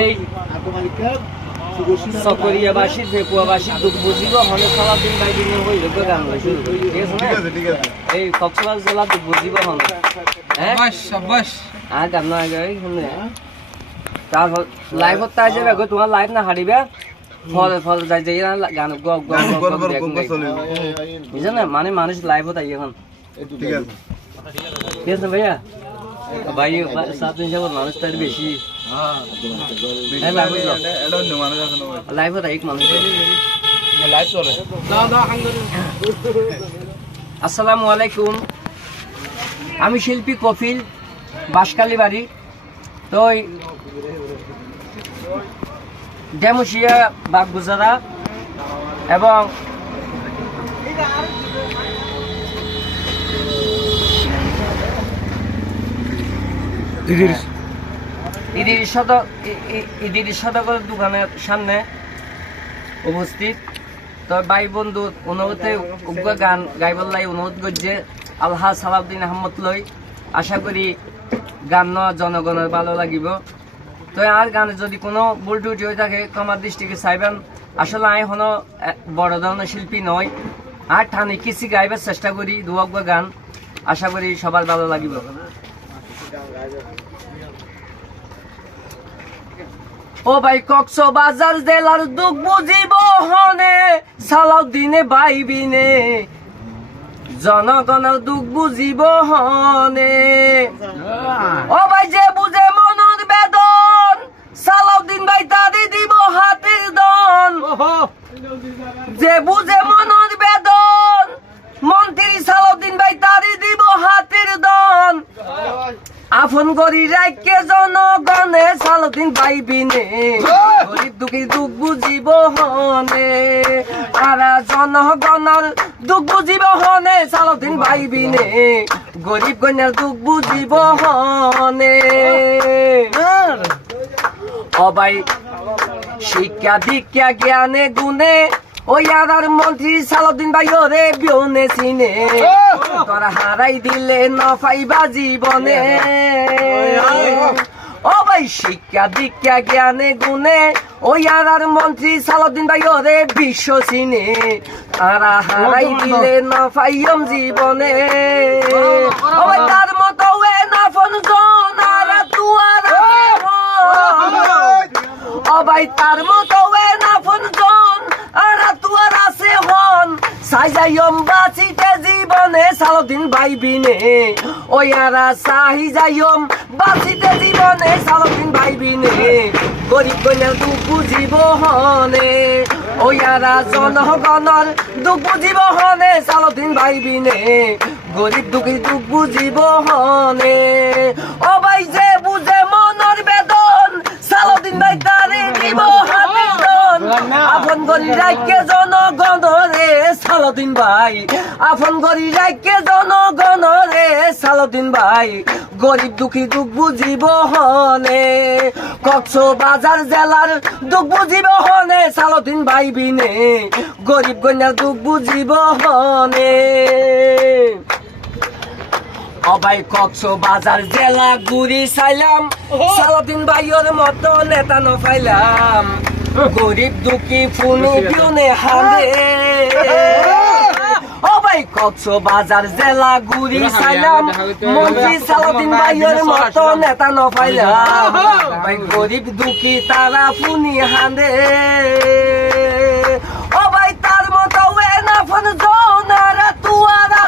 এই সকরিয়াবাসী ফেকুয়াবাসী দুঃখ বুঝিব হলে সালাউদ্দিন ভাই দিনে হইল গান শুরু করি ঠিক আছে এই কক্সবাজার জেলা দুঃখ বুঝিব হলে হ্যাঁ গান না আগে শুনে তারপর লাইভত তাই যাবে গো তোমার লাইভ না হারিবে ফল ফল যাই যাই গান গগ গগ বুঝছো না মানে মানুষ লাইভত আই এখন ঠিক আছে ভাইয়া ভাই সাত দিন যাব মানুষ তার বেশি লাইভ এক মানুষ আসসালামু আলাইকুম আমি শিল্পী কফিল বাঁশখালী বাড়ি তো ডেমুশিয়া বাগগুজারা এবং ঈদের সদাগরের দোকানের সামনে উপস্থিত তো ভাই বন্ধু অনুরোধে গান গাইবার লাই অনুরোধ করছে আলহা সালাউদ্দিন আহমদ লই আশা করি গান জনগণের ভালো লাগিব তো আর গানে যদি কোনো ভুল ত্রুটি হয়ে থাকে আমার দৃষ্টিকে চাইবেন আসলে আমি কোনো বড় ধরনের শিল্পী নয় আর ঠানি কিছু গাইবার চেষ্টা করি দুয়াক গান আশা করি সবার ভালো লাগিব ও ভাই কক্সবাজার জেলার দুঃখ বুঝিব হনে সালাউদ্দিনে বাইবিনে জনগণের দুঃখ বুঝিব হনে ও ভাই যে বুঝে মনের বেদন সালাউদ্দিন ভাই তারি দিব হাতের দন যে বুঝে মনের বেদন মন্ত্রী সালাউদ্দিন ভাই তারি দিব হাতের দন আফন করি রাখকে জনগণে সালাউদ্দিন বাইবিনে গরিব দুঃখী দুঃখ বুঝিব হনে আরা জনগণের দুঃখ বুঝিব হনে সালাউদ্দিন বাইবিনে গরিব কন্যার দুঃখ বুঝিব হনে অবাই শিক্ষা দীক্ষা জ্ঞানে গুণে ওই আর মন্ত্রী সালাউদ্দিন ভাই ওরে বিয়নে চিনে তোরা হারাই দিলে নফাইবা জীবনে ও ভাই শিক্ষা দীক্ষা জ্ঞানে গুণে ওই আর মন্ত্রী সালাউদ্দিন ভাই ওরে বিশ্ব চিনে তারা হারাই দিলে নফাইম জীবনে ও ভাই তার মতো এ নাফন জন আর তুয়ার ও ভাই তার মতো এ নাফন জন সাইজাইম বাঁচিতে জীবনে সালাউদ্দিন বাইবিনে ওই আরা সাহি যাইম বাঁচিতে জীবনে সালাউদ্দিন বাইবিনে গরিব কন্যার দুঃখ বুঝিব হনে ওই আরা জনগণের দুঃখ বুঝিব হনে সালাউদ্দিন বাইবিনে গরিব দুঃখী দুঃখ বুঝিব হনে ও ভাই যে বুঝে মনের বেদন সালাউদ্দিন ভাই তারে দিব হাতের দন আপন করি রাখকে জনগণরে সালাউদ্দিন ভাই আপন করি রাখকে জনগণরে সালাউদ্দিন ভাই গরিব দুঃখী দুঃখ বুঝিব হনে কক্সবাজার জেলার দুঃখ বুঝিব হনে সালাউদ্দিন ভাই বিনে গরিব কন্যার দুঃখ বুঝিব হনে অবাই কক্সবাজার জেলা ঘুরি চাইলাম সালাউদ্দিন ভাইয়ের মতো নেতা নফাইলাম গরিব দুঃখী ফুনি পিউনে হারে ও ভাই কক্সবাজার জেলা ঘুরি চাইলাম মন্ত্রী সালাউদ্দিন ভাইয়ের মতো নেতা নফাইলাম ভাই গরিব দুঃখী তারা ফুনি হাঁদে ও ভাই তার মতো এ নাফন জনারা তুয়ারা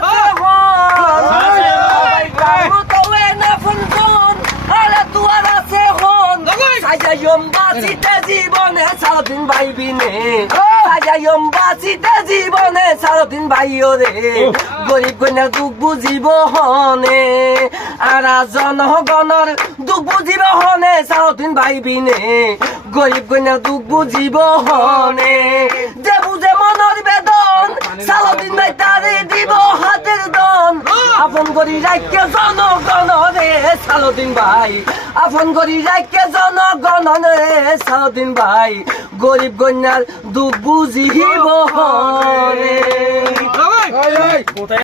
বাঁচিতে জীবনে সালাউদ্দিন বাইবিনে সাজাইম বাঁচিতে জীবনে সালাউদ্দিন ভাইরে গরিব কন্যার দুঃখ বুঝিব হনে আরা জনগণের দুঃখ বুঝিব হনে সালাউদ্দিন বাইবিনে গরিব কন্যার দুঃখ বুঝিব হনে যে বুঝে মনের বেদন সালাউদ্দিন ভাই তারে দিব হাতের দন আপন করি রাখকে জনগণরে সালাউদ্দিন ভাই আপন করি রাখকে জনগণরে সালাউদ্দিন ভাই গরিব কন্যার দুঃখ বুঝিব হনে